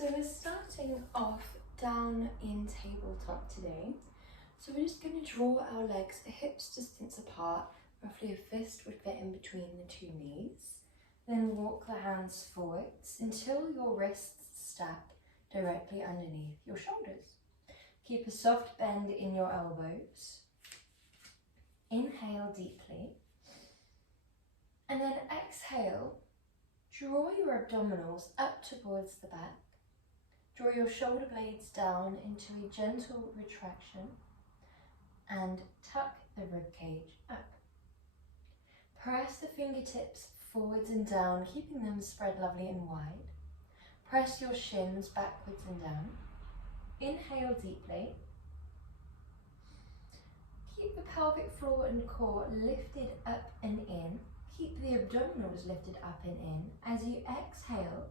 So we're starting off down in tabletop today. So we're just going to draw our legs a hips distance apart, roughly a fist would fit in between the two knees. Then walk the hands forwards until your wrists step directly underneath your shoulders. Keep a soft bend in your elbows. Inhale deeply. And then exhale, draw your abdominals up towards the back. Draw your shoulder blades down into a gentle retraction and tuck the ribcage up. Press the fingertips forwards and down, keeping them spread lovely and wide. Press your shins backwards and down. Inhale deeply. Keep the pelvic floor and core lifted up and in. Keep the abdominals lifted up and in as you exhale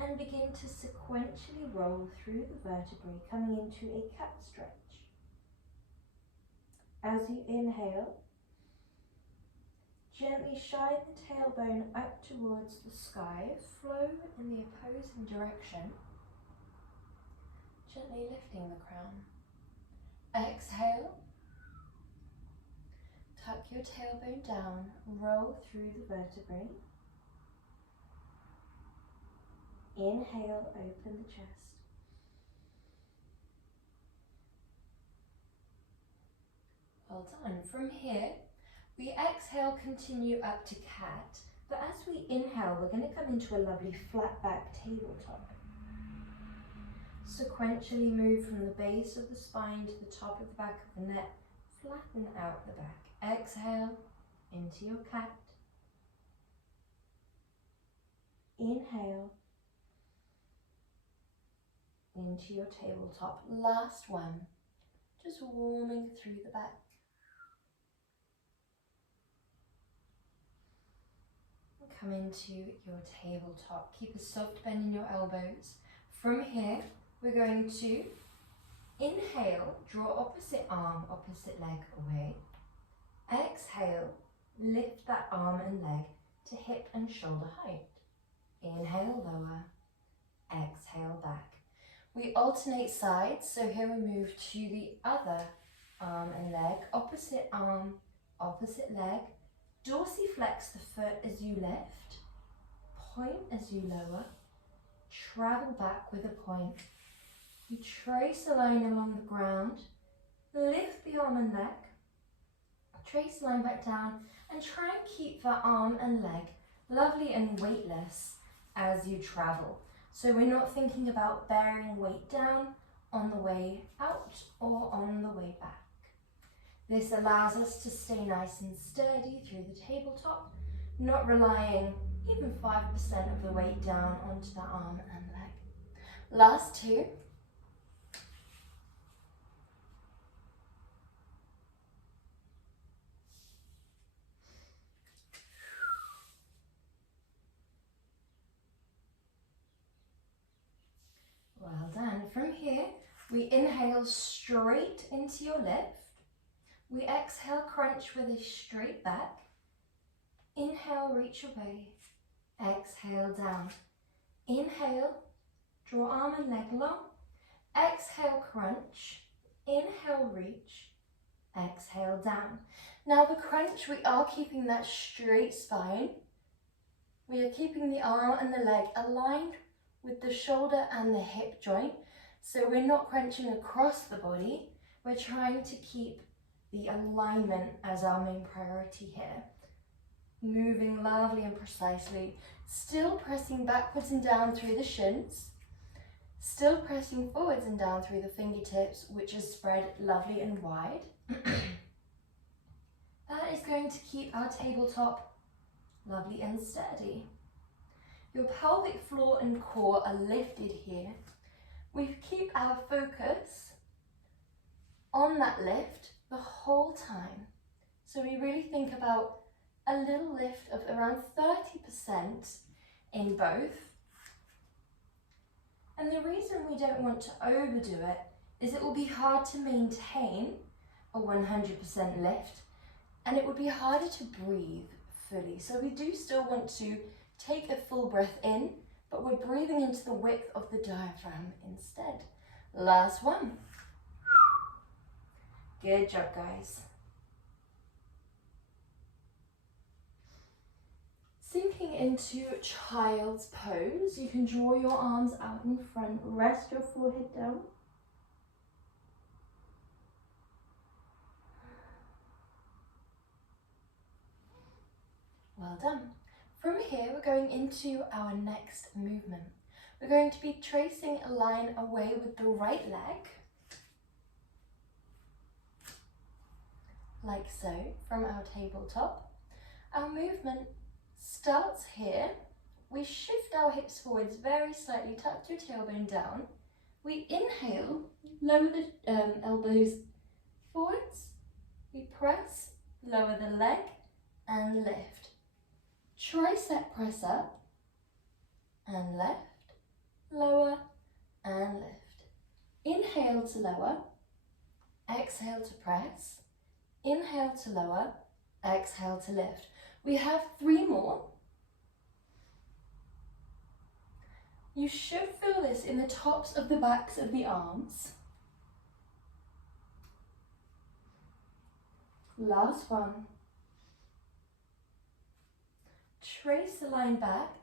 and begin to sequentially roll through the vertebrae, coming into a cat stretch. As you inhale, gently shine the tailbone up towards the sky, flow in the opposing direction, gently lifting the crown. Exhale, tuck your tailbone down, roll through the vertebrae. Inhale, open the chest. Well done. From here, we exhale, continue up to cat, but as we inhale, we're going to come into a lovely flat back tabletop. Sequentially move from the base of the spine to the top of the back of the neck, flatten out the back. Exhale into your cat. Inhale into your tabletop. Last one, just warming through the back. Come into your tabletop. Keep a soft bend in your elbows. From here, we're going to inhale, draw opposite arm, opposite leg away. Exhale, lift that arm and leg to hip and shoulder height. Inhale, lower. Exhale, back. We alternate sides, so here we move to the other arm and leg, opposite arm, opposite leg. Dorsiflex the foot as you lift, point as you lower, travel back with a point. You trace a line along the ground, lift the arm and leg, trace a line back down, and try and keep that arm and leg lovely and weightless as you travel. So we're not thinking about bearing weight down on the way out or on the way back. This allows us to stay nice and sturdy through the tabletop, not relying even 5% of the weight down onto the arm and leg. Last two. Well done. From here, we inhale straight into your lift. We exhale, crunch with a straight back. Inhale, reach away. Exhale, down. Inhale, draw arm and leg long. Exhale, crunch. Inhale, reach. Exhale, down. Now the crunch, we are keeping that straight spine. We are keeping the arm and the leg aligned with the shoulder and the hip joint. So we're not crunching across the body. We're trying to keep the alignment as our main priority here. Moving lovely and precisely. Still pressing backwards and down through the shins. Still pressing forwards and down through the fingertips, which is spread lovely and wide. That is going to keep our tabletop lovely and sturdy. Your pelvic floor and core are lifted here. We keep our focus on that lift the whole time. So we really think about a little lift of around 30% in both. And the reason we don't want to overdo it is it will be hard to maintain a 100% lift, and it would be harder to breathe fully. So we do still want to take a full breath in, but we're breathing into the width of the diaphragm instead. Last one. Good job, guys. Sinking into child's pose, you can draw your arms out in front, rest your forehead down. Well done. From here, we're going into our next movement. We're going to be tracing a line away with the right leg, like so, from our tabletop. Our movement starts here. We shift our hips forwards very slightly, tuck your tailbone down. We inhale, lower the elbows forwards. We press, lower the leg and lift. Tricep press up and left, lower and lift. Inhale to lower, exhale to press, inhale to lower, exhale to lift. We have 3 more. You should feel this in the tops of the backs of the arms. Last one. Trace the line back,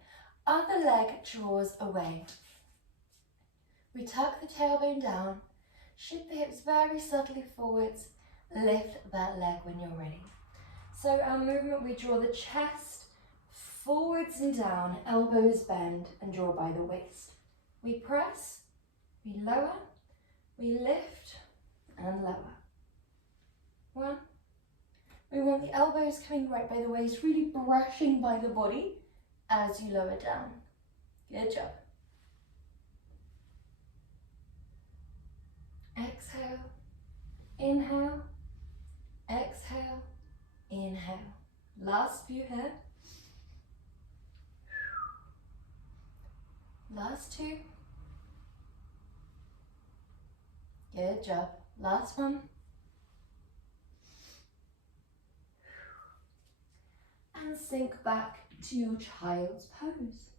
other leg draws away. We tuck the tailbone down, shift the hips very subtly forwards, lift that leg when you're ready. So our movement, we draw the chest forwards and down, elbows bend and draw by the waist. We press, we lower, we lift and lower. 1. We want the elbows coming right by the waist, really brushing by the body as you lower down. Good job. Exhale, inhale, exhale, inhale. Last few here. Last 2. Good job. Last one. And sink back to your child's pose.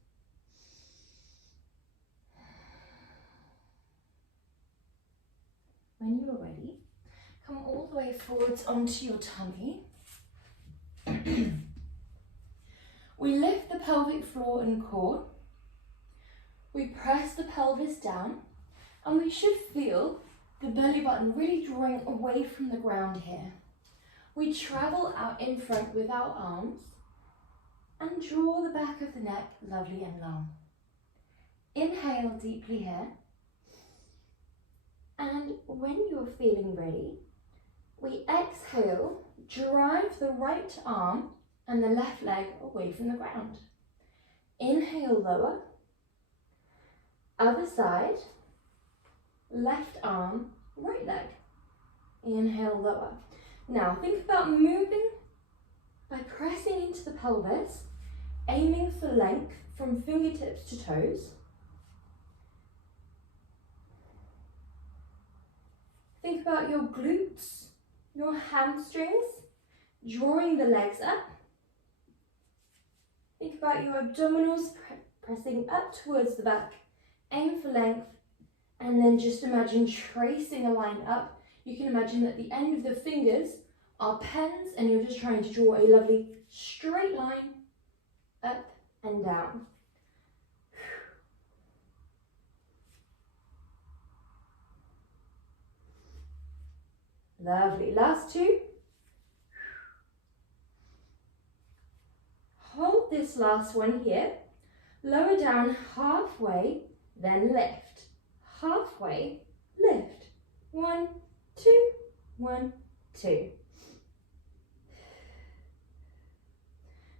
When you are ready, come all the way forwards onto your tummy. We lift the pelvic floor and core. We press the pelvis down, and we should feel the belly button really drawing away from the ground here. We travel out in front with our arms and draw the back of the neck lovely and long. Inhale deeply here. And when you're feeling ready, we exhale, drive the right arm and the left leg away from the ground. Inhale, lower. Other side, left arm, right leg. Inhale, lower. Now think about moving by pressing into the pelvis, aiming for length from fingertips to toes. Think about your glutes, your hamstrings, drawing the legs up. Think about your abdominals pressing up towards the back. Aim for length, and then just imagine tracing a line up. You can imagine that the end of the fingers are pens, and you're just trying to draw a lovely straight line up and down. Lovely. Last 2. Hold this last one here. Lower down halfway, then lift. Halfway, lift. 1, 2, 1, 2.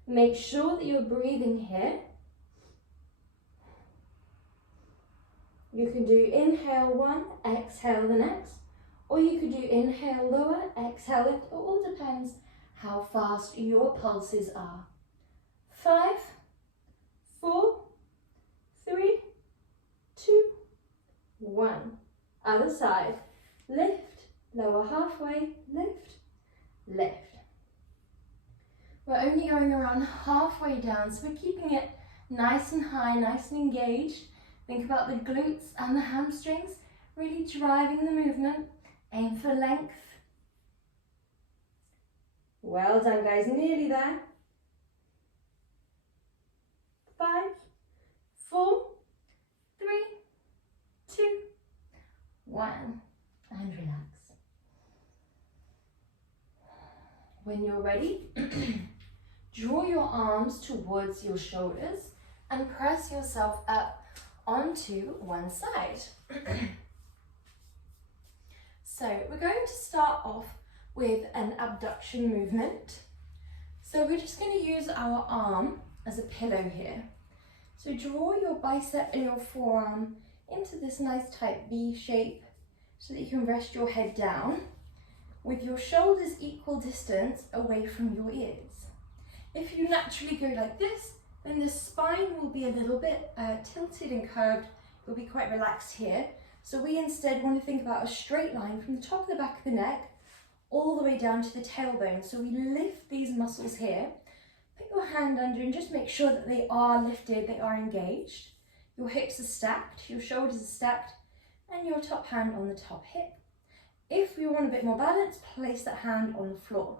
Make sure that you're breathing here. You can do inhale 1, exhale the next. Or you could do inhale, lower, exhale lift. It all depends how fast your pulses are. 5, 4, 3, 2, 1. Other side. Lift, lower halfway, lift, lift. We're only going around halfway down, so we're keeping it Nice and high, nice and engaged. Think about the glutes and the hamstrings, really driving the movement. Aim for length. Well done, guys, nearly there. 5, 4, 3, 2, 1, and relax. When you're ready, draw your arms towards your shoulders and press yourself up onto one side. So we're going to start off with an abduction movement. So we're just going to use our arm as a pillow here. So draw your bicep and your forearm into this nice tight V shape so that you can rest your head down with your shoulders equal distance away from your ears. If you naturally go like this, then the spine will be a little bit tilted and curved. You'll be quite relaxed here. So we instead want to think about a straight line from the top of the back of the neck all the way down to the tailbone. So we lift these muscles here. Put your hand under and just make sure that they are lifted, they are engaged. Your hips are stacked, your shoulders are stacked, and your top hand on the top hip. If you want a bit more balance, place that hand on the floor.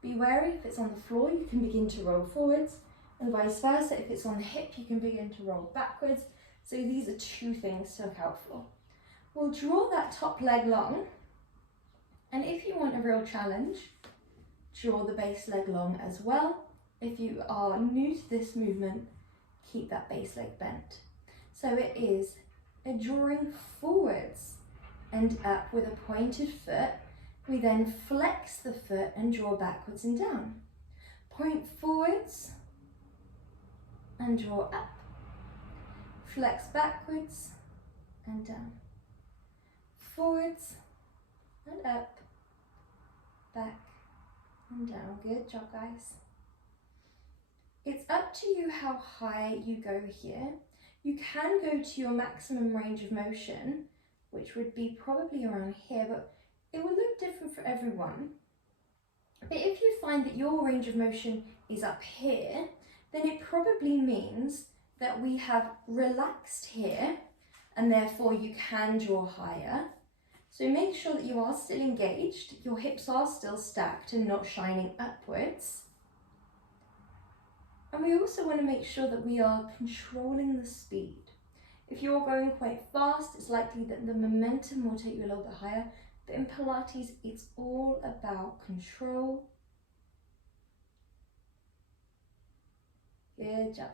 Be wary, if it's on the floor, you can begin to roll forwards, and vice versa. If it's on the hip, you can begin to roll backwards. So these are two things to look out for. We'll draw that top leg long, and if you want a real challenge, draw the base leg long as well. If you are new to this movement, keep that base leg bent. So it is a drawing forwards and up with a pointed foot. We then flex the foot and draw backwards and down. Point forwards and draw up. Flex backwards and down. Forwards and up, back and down. Good job, guys. It's up to you how high you go here. You can go to your maximum range of motion, which would be probably around here, but it will look different for everyone. But if you find that your range of motion is up here, then it probably means that we have relaxed here, and therefore you can draw higher. So make sure that you are still engaged, your hips are still stacked and not shining upwards. And we also want to make sure that we are controlling the speed. If you're going quite fast, it's likely that the momentum will take you a little bit higher. But in Pilates, it's all about control. Good job.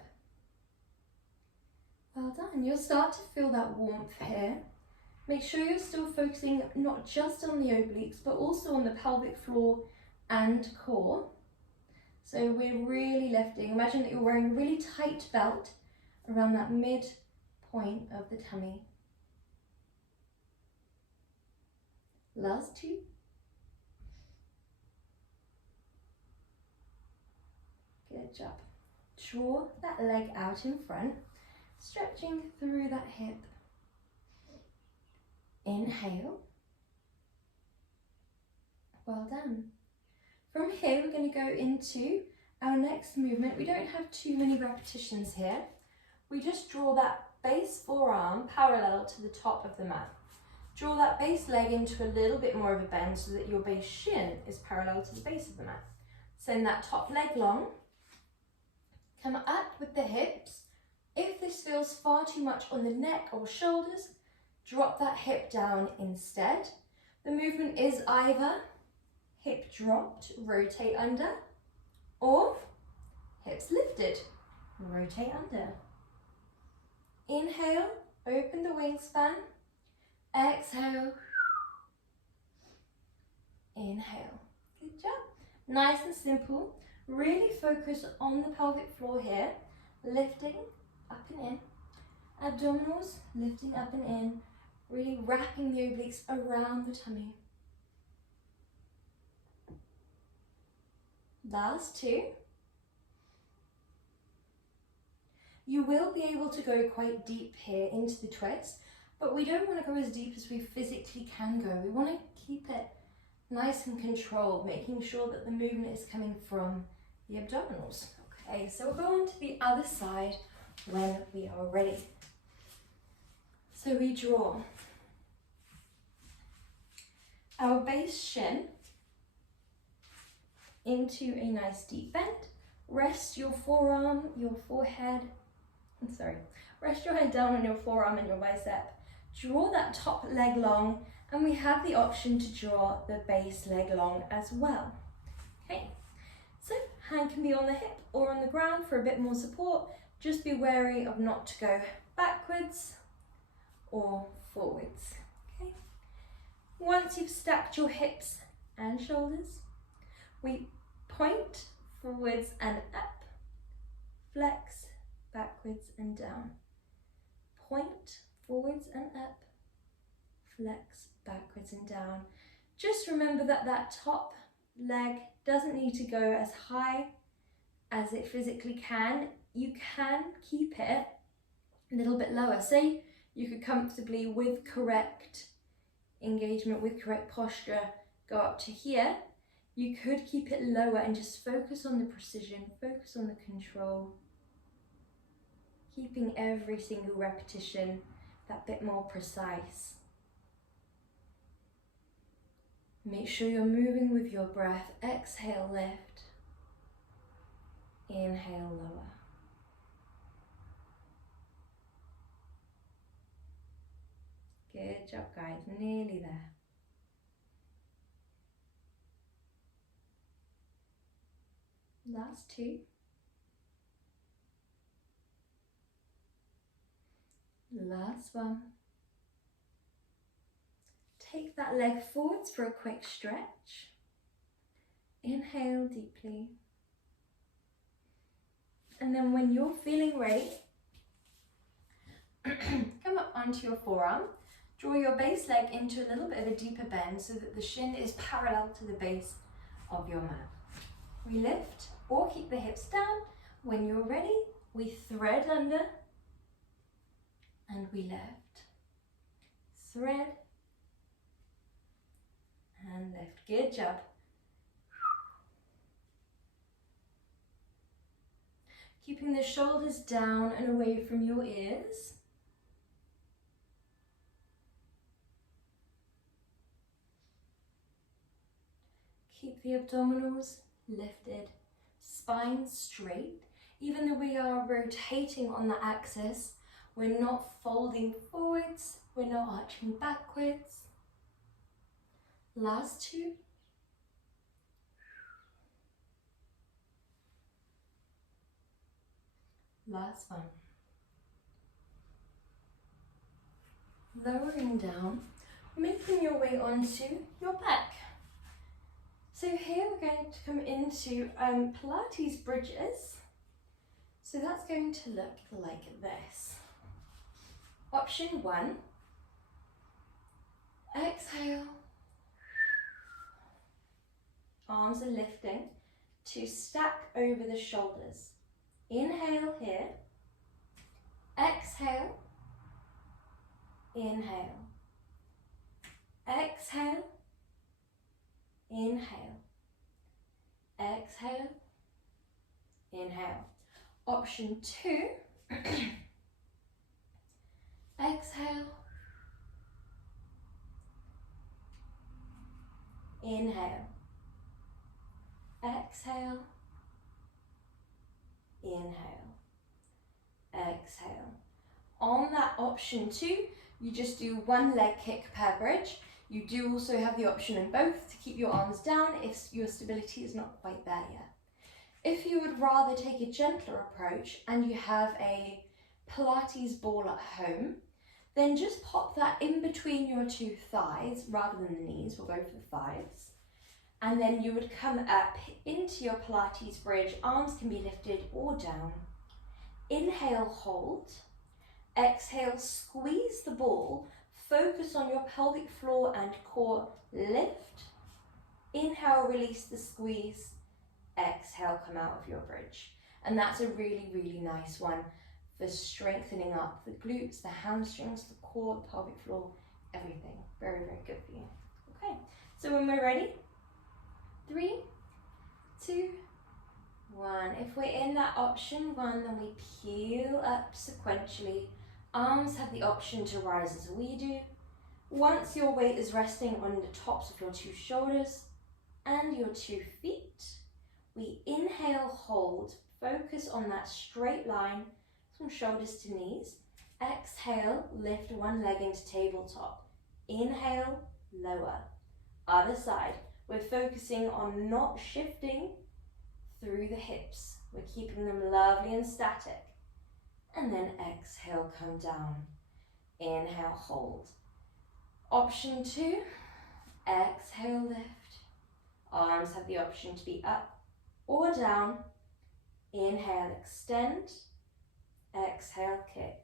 Well done. You'll start to feel that warmth here. Make sure you're still focusing not just on the obliques, but also on the pelvic floor and core. So we're really lifting. Imagine that you're wearing a really tight belt around that mid point of the tummy. Last two. Good job. Draw that leg out in front, stretching through that hip. Inhale. Well done. From here, we're going to go into our next movement. We don't have too many repetitions here. We just draw that base forearm parallel to the top of the mat. Draw that base leg into a little bit more of a bend so that your base shin is parallel to the base of the mat. Send that top leg long. Come up with the hips. If this feels far too much on the neck or shoulders, drop that hip down instead. The movement is either hip dropped, rotate under, or hips lifted, rotate under. Inhale, open the wingspan. Exhale. Inhale. Good job. Nice and simple. Really focus on the pelvic floor here. Lifting up and in. Abdominals lifting up and in. Really wrapping the obliques around the tummy. Last two. You will be able to go quite deep here into the twist, but we don't want to go as deep as we physically can go. We want to keep it nice and controlled, making sure that the movement is coming from the abdominals. Okay, so we'll go on to the other side when we are ready. So we draw our base shin into a nice deep bend. Rest your forearm, your forehead, rest your head down on your forearm and your bicep. Draw that top leg long, and we have the option to draw the base leg long as well. Okay, so hand can be on the hip or on the ground for a bit more support. Just be wary of not to go backwards or forwards. Okay. Once you've stacked your hips and shoulders, we point forwards and up, flex backwards and down, point forwards and up, flex backwards and down. Just remember that that top leg doesn't need to go as high as it physically can. You can keep it a little bit lower. Say you could comfortably, with correct engagement, with correct posture, go up to here. You could keep it lower and just focus on the precision, focus on the control, keeping every single repetition that bit more precise. Make sure you're moving with your breath. Exhale, lift. Inhale, lower. Good job, guys. Nearly there. Last two. Last one. Take that leg forwards for a quick stretch. Inhale deeply. And then when you're feeling ready, come up onto your forearm. Draw your base leg into a little bit of a deeper bend so that the shin is parallel to the base of your mat. We lift or keep the hips down. When you're ready, we thread under and we lift. Thread and lift. Good job. Keeping the shoulders down and away from your ears. Keep the abdominals lifted, spine straight. Even though we are rotating on the axis, we're not folding forwards, we're not arching backwards. Last two. Last one. Lowering down, making your way onto your back. So here we're going to come into Pilates bridges. So that's going to look like this. Option one, exhale, arms are lifting to stack over the shoulders. Inhale here, exhale, inhale, exhale, inhale, exhale, inhale. Option two, exhale, inhale, exhale, inhale, exhale. On that option two, you just do one leg kick per bridge. You do also have the option in both to keep your arms down if your stability is not quite there yet. If you would rather take a gentler approach and you have a Pilates ball at home, then just pop that in between your two thighs rather than the knees. We'll go for the thighs. And then you would come up into your Pilates bridge. Arms can be lifted or down. Inhale, hold. Exhale, squeeze the ball. Focus on your pelvic floor and core, lift. Inhale, release the squeeze. Exhale, come out of your bridge. And that's a really, really nice one for strengthening up the glutes, the hamstrings, the core, the pelvic floor, everything. Very, very good for you. Okay, so when we're ready, 3, 2, 1. If we're in that option 1, then we peel up sequentially. Arms have the option to rise as we do. Once your weight is resting on the tops of your 2 shoulders and your 2 feet, we inhale, hold, focus on that straight line from shoulders to knees. Exhale, lift one leg into tabletop. Inhale, lower. Other side. We're focusing on not shifting through the hips. We're keeping them lovely and static. And then exhale, come down. Inhale, hold. Option 2, exhale, lift. Arms have the option to be up or down. Inhale, extend. Exhale, kick.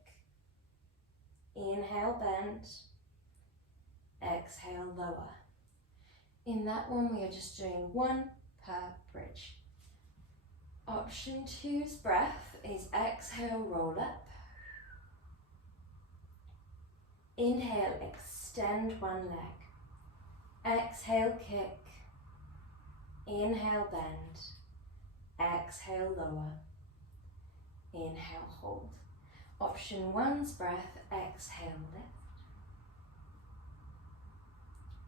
Inhale, bend. Exhale, lower. In that one, we are just doing 1 per bridge. Option 2's breath is exhale, roll up. Inhale, extend one leg. Exhale, kick. Inhale, bend. Exhale, lower. Inhale, hold. Option 1's breath, exhale, lift.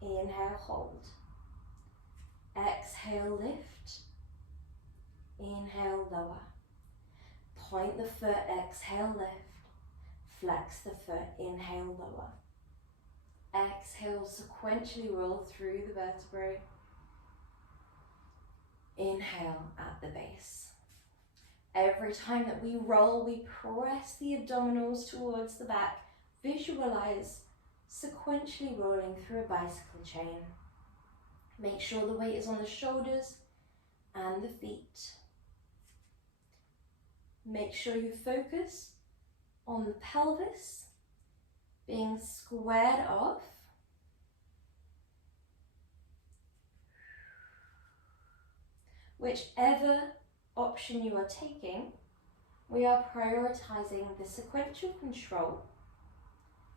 Inhale, hold. Exhale, lift. Inhale, lower. Point the foot, exhale, lift. Flex the foot, inhale, lower. Exhale, sequentially roll through the vertebrae. Inhale at the base. Every time that we roll, we press the abdominals towards the back. Visualize sequentially rolling through a bicycle chain. Make sure the weight is on the shoulders and the feet. Make sure you focus on the pelvis being squared off. Whichever option you are taking, we are prioritizing the sequential control,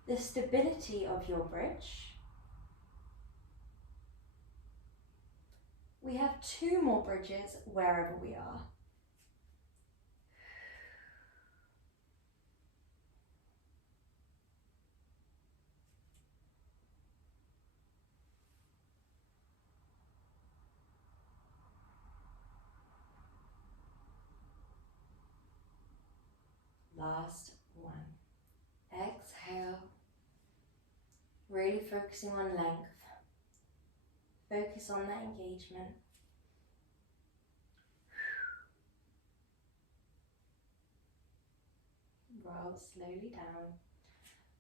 the stability of your bridge. We have 2 more bridges wherever we are. Last one. Exhale. Really focusing on length. Focus on that engagement. Roll slowly down.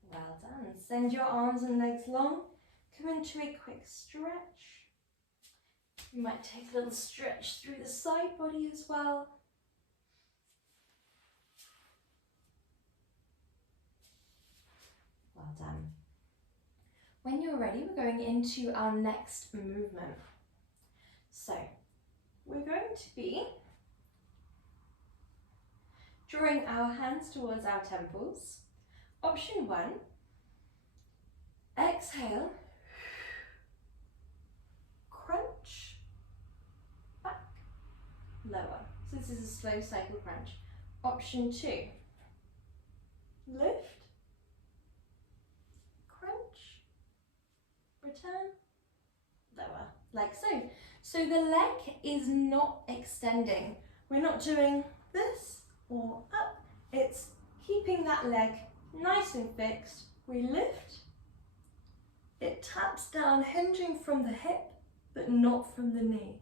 Well done. Send your arms and legs long. Come into a quick stretch. You might take a little stretch through the side body as well. Well done. When you're ready, we're going into our next movement. So, we're going to be drawing our hands towards our temples. Option 1, exhale, crunch, back, lower. So this is a slow cycle crunch. Option 2, lift, return, lower, like so. So the leg is not extending. We're not doing this or up. It's keeping that leg nice and fixed. We lift. It taps down, hinging from the hip, but not from the knee.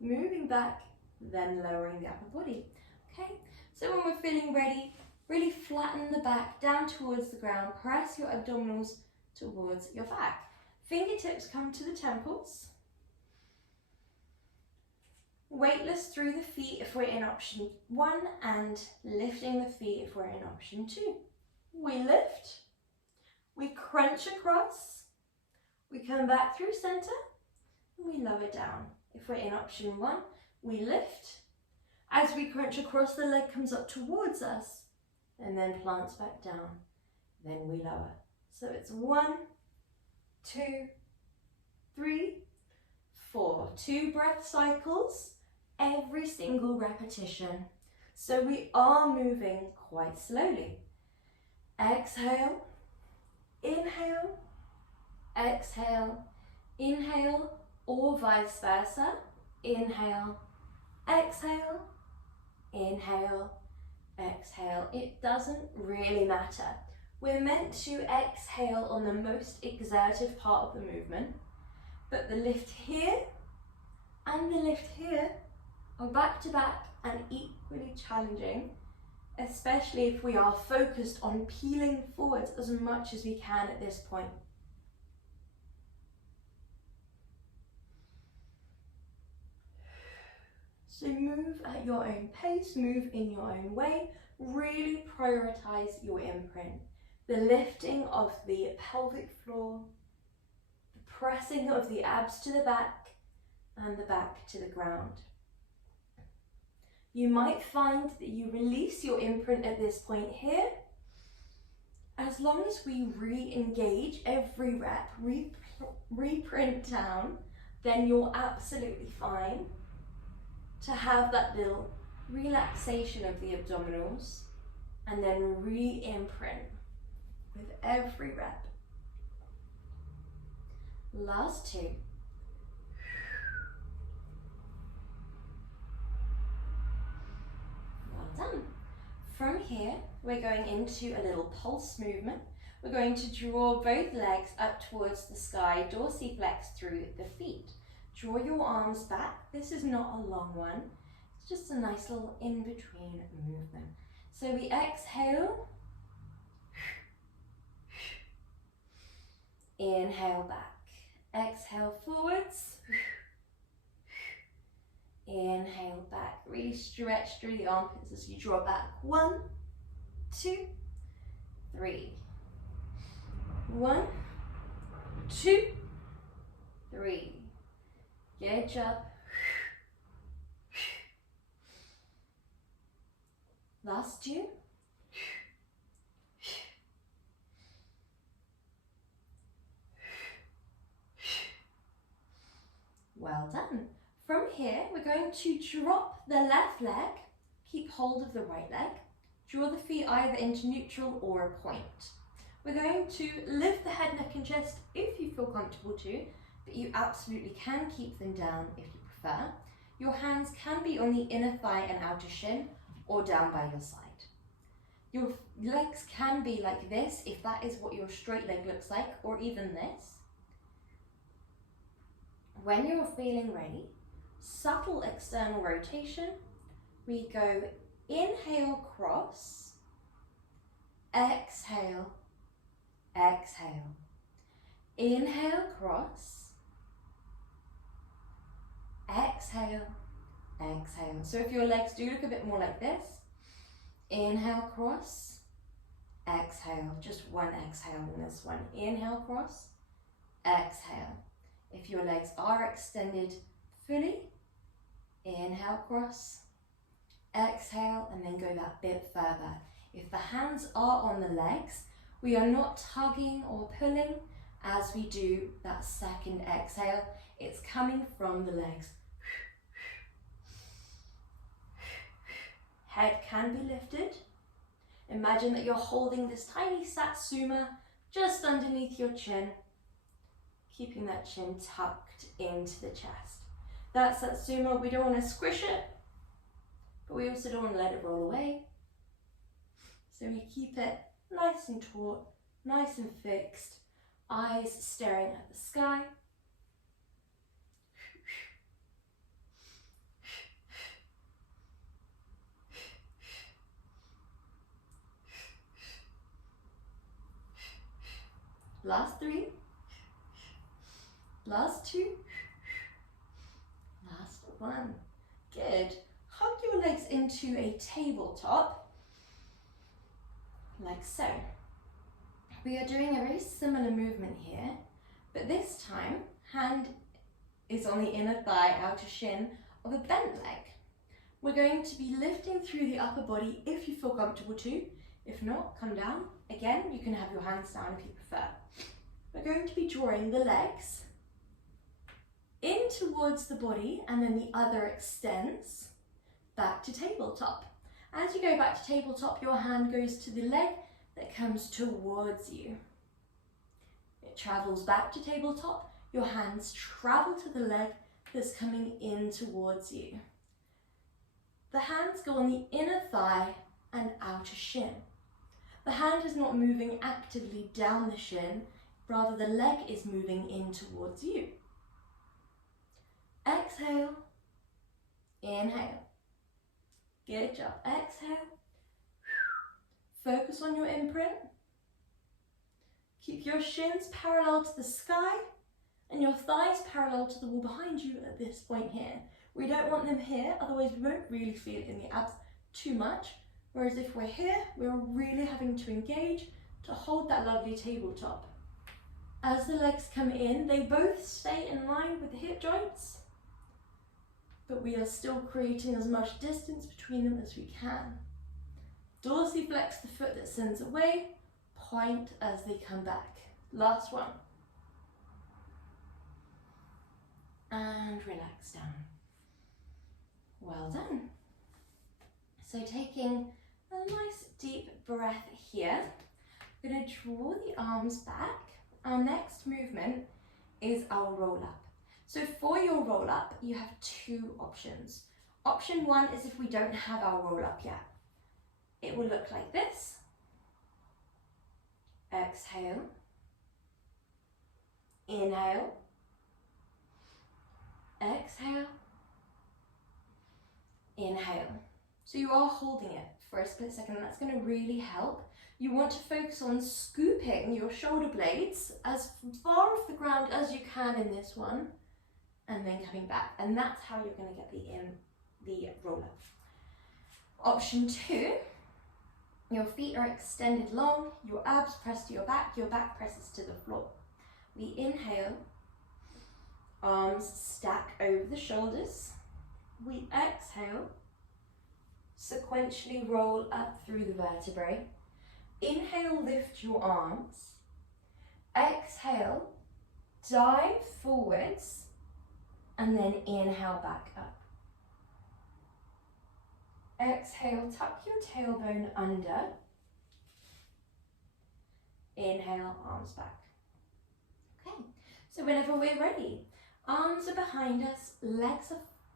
Moving back, then lowering the upper body. Okay, so when we're feeling ready, really flatten the back down towards the ground. Press your abdominals towards your back. Fingertips come to the temples. Weightless through the feet if we're in option 1 and lifting the feet if we're in option 2. We lift, we crunch across, we come back through center, and we lower down. If we're in option 1, we lift. As we crunch across, the leg comes up towards us and then plants back down. Then we lower. So it's 1, 2, 3, 4. 2 breath cycles. every single repetition. So we are moving quite slowly. Exhale, inhale, exhale, inhale, or vice versa. Inhale, exhale, inhale, exhale. It doesn't really matter. We're meant to exhale on the most exertive part of the movement, but the lift here and the lift here are back to back and equally challenging, especially if we are focused on peeling forwards as much as we can at this point. So move at your own pace, move in your own way, really prioritize your imprint. The lifting of the pelvic floor, the pressing of the abs to the back and the back to the ground. You might find that you release your imprint at this point here. As long as we re-engage every rep, reprint down, then you're absolutely fine to have that little relaxation of the abdominals and then re-imprint with every rep. Last two. Well done. From here, we're going into a little pulse movement. We're going to draw both legs up towards the sky, dorsiflex through the feet. Draw your arms back. This is not a long one. It's just a nice little in-between movement. So we exhale. Inhale back. Exhale forwards. Inhale back. Really stretch through the armpits as you draw back. 1, 2, 3. 1, 2, 3. Good job. Last two. Well done. From here, we're going to drop the left leg, keep hold of the right leg, draw the feet either into neutral or a point. We're going to lift the head, neck and chest if you feel comfortable to, but you absolutely can keep them down if you prefer. Your hands can be on the inner thigh and outer shin or down by your side. Your legs can be like this if that is what your straight leg looks like, or even this. When you're feeling ready, subtle external rotation. We go inhale, cross, exhale, exhale. Inhale, cross, exhale, exhale. So if your legs do look a bit more like this, inhale, cross, exhale. Just one exhale in this one. Inhale, cross, exhale. If your legs are extended fully, inhale, cross, exhale, and then go that bit further. If the hands are on the legs, we are not tugging or pulling as we do that second exhale. It's coming from the legs. Head can be lifted. Imagine that you're holding this tiny satsuma just underneath your chin, keeping that chin tucked into the chest. That satsuma, we don't want to squish it, but we also don't want to let it roll away. So we keep it nice and taut, nice and fixed, eyes staring at the sky. Last three, last two, last one. Good. Hug your legs into a tabletop, like so. We are doing a very similar movement here, but this time, hand is on the inner thigh, outer shin of a bent leg. We're going to be lifting through the upper body if you feel comfortable to. If not, come down. Again, you can have your hands down if you prefer. We're going to be drawing the legs in towards the body, and then the other extends back to tabletop. As you go back to tabletop, your hand goes to the leg that comes towards you. It travels back to tabletop, your hands travel to the leg that's coming in towards you. The hands go on the inner thigh and outer shin. The hand is not moving actively down the shin, rather the leg is moving in towards you. Exhale, inhale. Good job. Exhale. Focus on your imprint. Keep your shins parallel to the sky and your thighs parallel to the wall behind you at this point here. We don't want them here, otherwise we won't really feel it in the abs too much. Whereas if we're here, we're really having to engage to hold that lovely tabletop. As the legs come in, they both stay in line with the hip joints, but we are still creating as much distance between them as we can. Dorsiflex the foot that sends away, point as they come back. Last one. And relax down. Well done. So taking a nice deep breath here, we're going to draw the arms back. Our next movement is our roll up. So for your roll up, you have two options. Option one is if we don't have our roll up yet. It will look like this. Exhale. Inhale. Exhale. Inhale. So you are holding it for a split second, and that's going to really help. You want to focus on scooping your shoulder blades as far off the ground as you can in this one, and then coming back. And that's how you're going to get the roll up. Option two, your feet are extended long, your abs press to your back presses to the floor. We inhale, arms stack over the shoulders. We exhale, sequentially roll up through the vertebrae. Inhale, lift your arms. Exhale, dive forwards, and then inhale back up. Exhale, tuck your tailbone under. Inhale, arms back. Okay, so whenever we're ready, arms are behind us, legs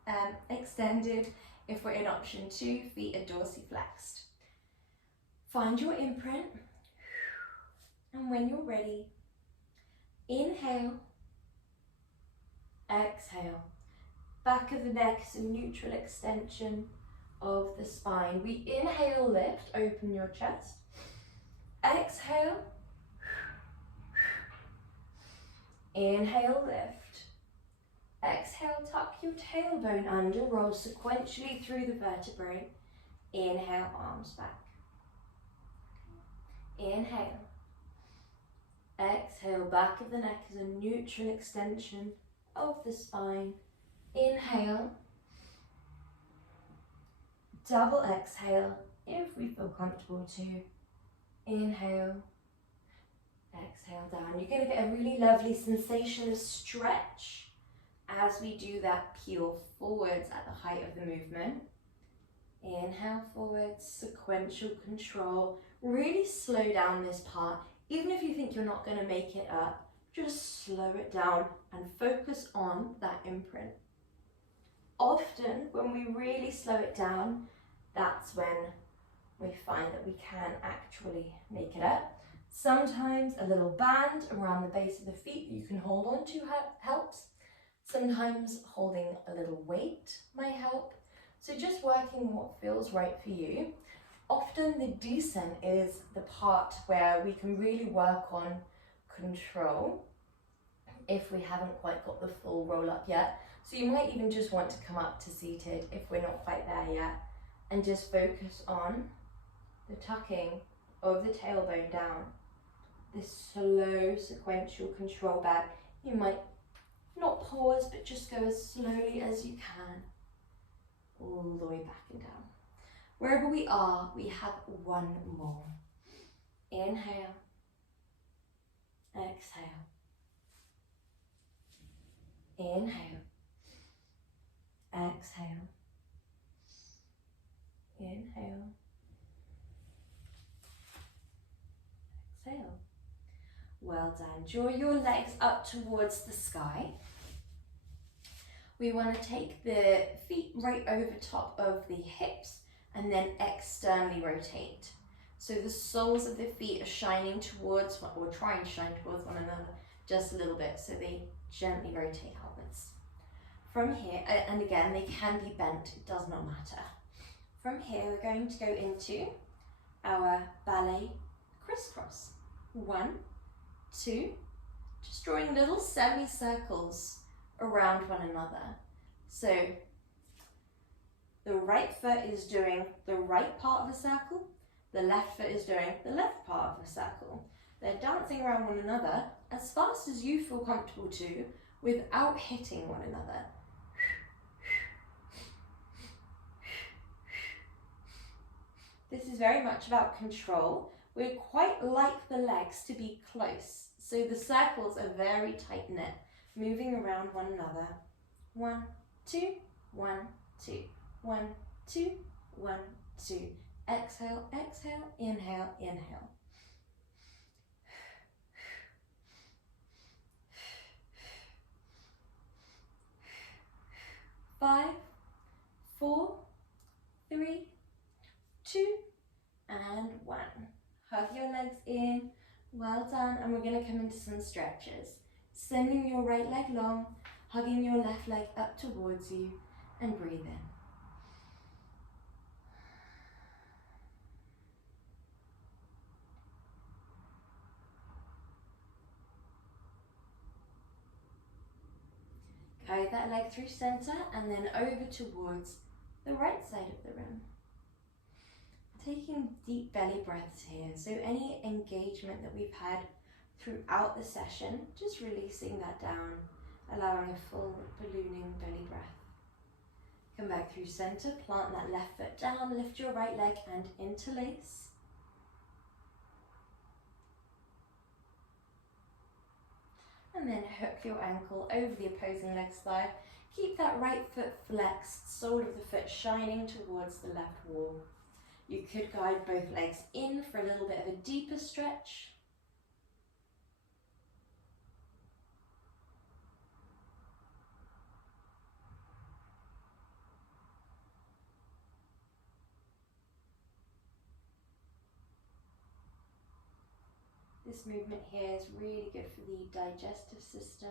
are extended. If we're in option two, feet are dorsiflexed. Find your imprint, and when you're ready, inhale, exhale. Back of the neck is a neutral extension of the spine. We inhale, lift, open your chest. Exhale, inhale, lift. Exhale, tuck your tailbone under, roll sequentially through the vertebrae. Inhale, arms back. Inhale. Exhale, back of the neck is a neutral extension of the spine. Inhale. Double exhale if we feel comfortable to. Inhale. Exhale down. You're going to get a really lovely sensation of stretch as we do that peel forwards at the height of the movement. Inhale forwards, sequential control. Really slow down this part. Even if you think you're not going to make it up, just slow it down and focus on that imprint. Often, when we really slow it down, that's when we find that we can actually make it up. Sometimes a little band around the base of the feet that you can hold on to helps. Sometimes holding a little weight might help. So just working what feels right for you. Often the descent is the part where we can really work on control if we haven't quite got the full roll up yet. So you might even just want to come up to seated if we're not quite there yet, and just focus on the tucking of the tailbone down. This slow sequential control back. You might not pause, but just go as slowly as you can, all the way back and down. Wherever we are, we have one more. Inhale, exhale. Inhale. Exhale. Inhale. Exhale. Well done. Draw your legs up towards the sky. We want to take the feet right over top of the hips and then externally rotate. So the soles of the feet are shining towards, or trying to shine towards one another just a little bit, so they gently rotate outwards. From here, and again, they can be bent, it does not matter. From here, we're going to go into our ballet crisscross. 1, 2, just drawing little semicircles around one another. So the right foot is doing the right part of a circle, the left foot is doing the left part of a circle. They're dancing around one another as fast as you feel comfortable to without hitting one another. This is very much about control. We'd quite like the legs to be close, so the circles are very tight knit, moving around one another. 1, 2, 1, 2, 1, 2, 1, 2. Exhale, exhale, inhale, inhale. 5, 4, 3, 2, and 1. Hug your legs in. Well done. And we're going to come into some stretches. Sending your right leg long, hugging your left leg up towards you, and breathe in. Guide that leg through center and then over towards the right side of the room. Taking deep belly breaths here, so any engagement that we've had throughout the session, just releasing that down, allowing a full ballooning belly breath. Come back through center, plant that left foot down, lift your right leg and interlace. And then hook your ankle over the opposing leg's thigh. Keep that right foot flexed, sole of the foot shining towards the left wall. You could guide both legs in for a little bit of a deeper stretch. This movement here is really good for the digestive system.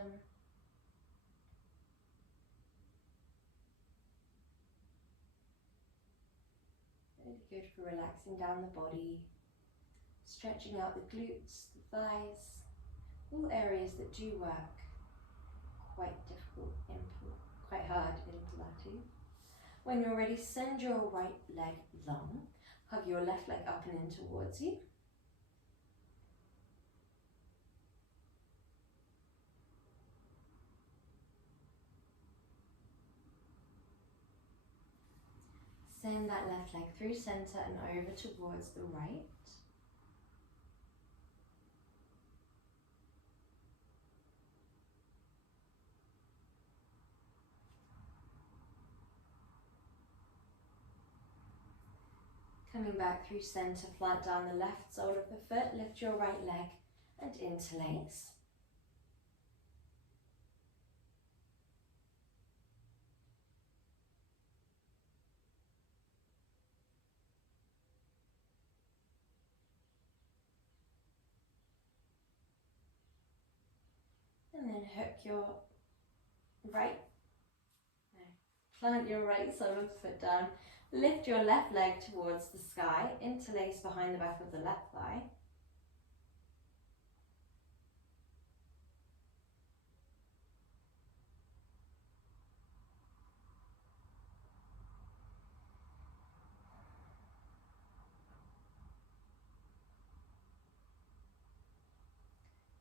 Really good for relaxing down the body, stretching out the glutes, the thighs, all areas that do work quite difficult, quite hard in Pilates. When you're ready, send your right leg long, hug your left leg up and in towards you. Send that left leg through center and over towards the right. Coming back through center, plant down the left sole of the foot, lift your right leg and interlace. And then hook your plant your right sole of the foot down, lift your left leg towards the sky, interlace behind the back of the left thigh.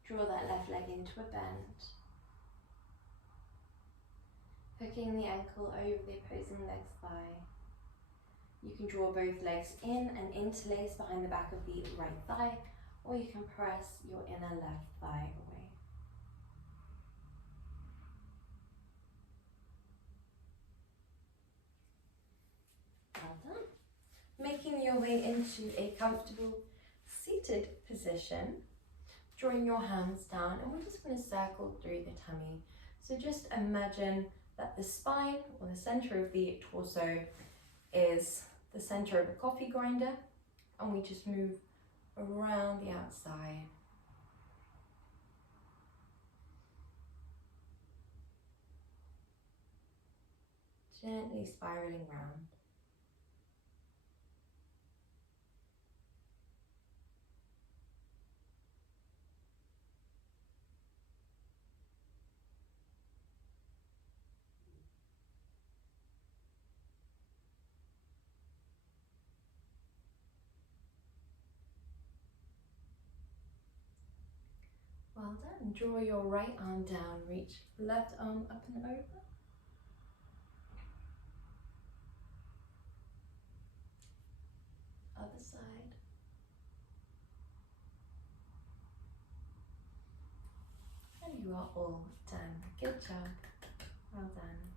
Draw that left leg into a bend. Hooking the ankle over the opposing leg's thigh. You can draw both legs in and interlace behind the back of the right thigh, or you can press your inner left thigh away. making your way into a comfortable seated position, drawing your hands down, and we're just going to circle through the tummy. So just imagine that the spine or the center of the torso is the center of a coffee grinder, and we just move around the outside. Gently spiraling round. Well done. Draw your right arm down, reach left arm up and over. Other side. And you are all done. Good job. Well done.